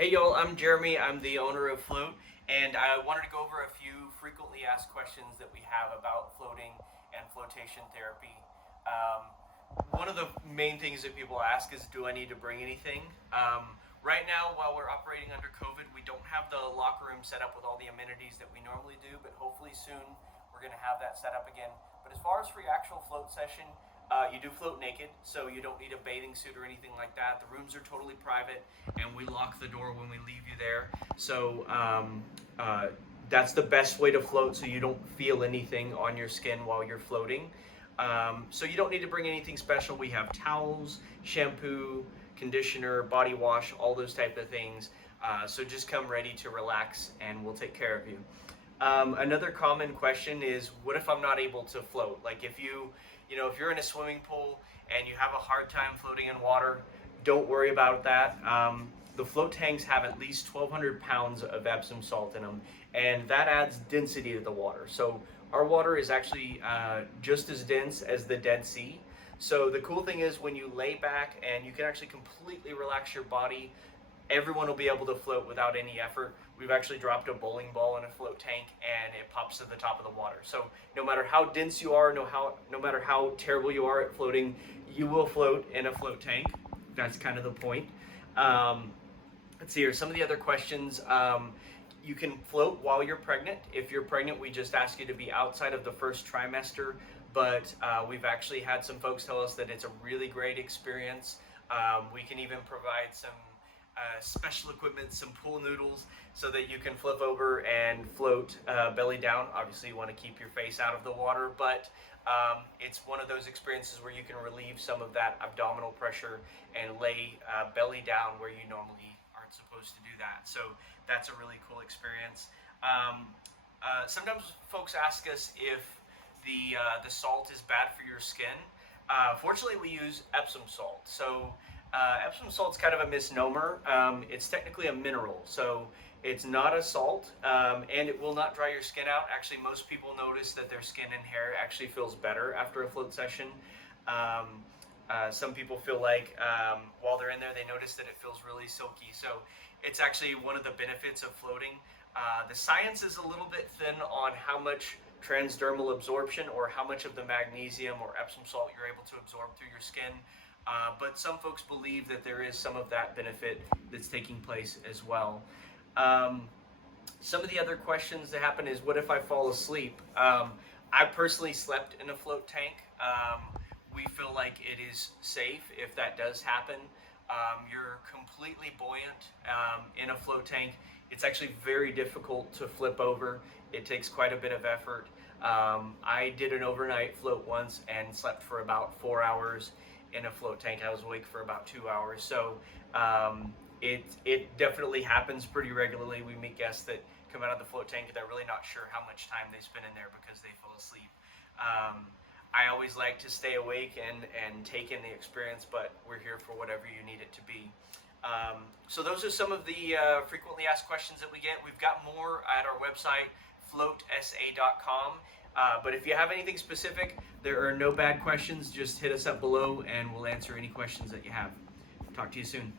Hey y'all, I'm Jeremy. I'm the owner of Float, and I wanted to go over a few frequently asked questions that we have about floating and flotation therapy. Um, One of the main things that people ask is, do I need to bring anything? Right now, while we're operating under COVID, we don't have the locker room set up with all the amenities that we normally do, but hopefully soon we're going to have that set up again. But as far as for your actual float session, you do float naked, so you don't need a bathing suit or anything like that. The rooms are totally private, and we lock the door when we leave you there. So that's the best way to float, so you don't feel anything on your skin while you're floating. So you don't need to bring anything special. We have towels, shampoo, conditioner, body wash, all those type of things. So just come ready to relax, and we'll take care of you. Another common question is, what if I'm not able to float? Like if if you're in a swimming pool and you have a hard time floating in water, don't worry about that. The float tanks have at least 1,200 pounds of Epsom salt in them, and that adds density to the water. So our water is actually just as dense as the Dead Sea. So the cool thing is when you lay back and you can actually completely relax your body, everyone will be able to float without any effort. We've actually dropped a bowling ball in a float tank and it pops to the top of the water. So no matter how dense you are, no matter how terrible you are at floating, you will float in a float tank. That's kind of the point. Let's see here, some of the other questions. You can float while you're pregnant. If you're pregnant, we just ask you to be outside of the first trimester, but we've actually had some folks tell us that it's a really great experience. We can even provide some special equipment, some pool noodles, so that you can flip over and float belly down. Obviously, you want to keep your face out of the water, but it's one of those experiences where you can relieve some of that abdominal pressure and lay belly down where you normally aren't supposed to do that. So that's a really cool experience. Sometimes folks ask us if the salt is bad for your skin. Fortunately, we use Epsom salt. So Epsom salt's kind of a misnomer. It's technically a mineral, so it's not a salt, and it will not dry your skin out. Actually, most people notice that their skin and hair actually feels better after a float session. Some people feel like while they're in there, they notice that it feels really silky. So it's actually one of the benefits of floating. The science is a little bit thin on how much transdermal absorption or how much of the magnesium or Epsom salt you're able to absorb through your skin. But some folks believe that there is some of that benefit that's taking place as well. Some of the other questions that happen is, what if I fall asleep? I personally slept in a float tank. We feel like it is safe if that does happen. You're completely buoyant in a float tank. It's actually very difficult to flip over. It takes quite a bit of effort. I did an overnight float once and slept for about 4 hours in a float tank. I was awake for about 2 hours. So it definitely happens pretty regularly. We meet guests that come out of the float tank and they're really not sure how much time they spend in there because they fall asleep. I always like to stay awake and take in the experience, but we're here for whatever you need it to be. So those are some of the frequently asked questions that we get. We've got more at our website, floatsa.com. But if you have anything specific, there are no bad questions. Just hit us up below and we'll answer any questions that you have. Talk to you soon.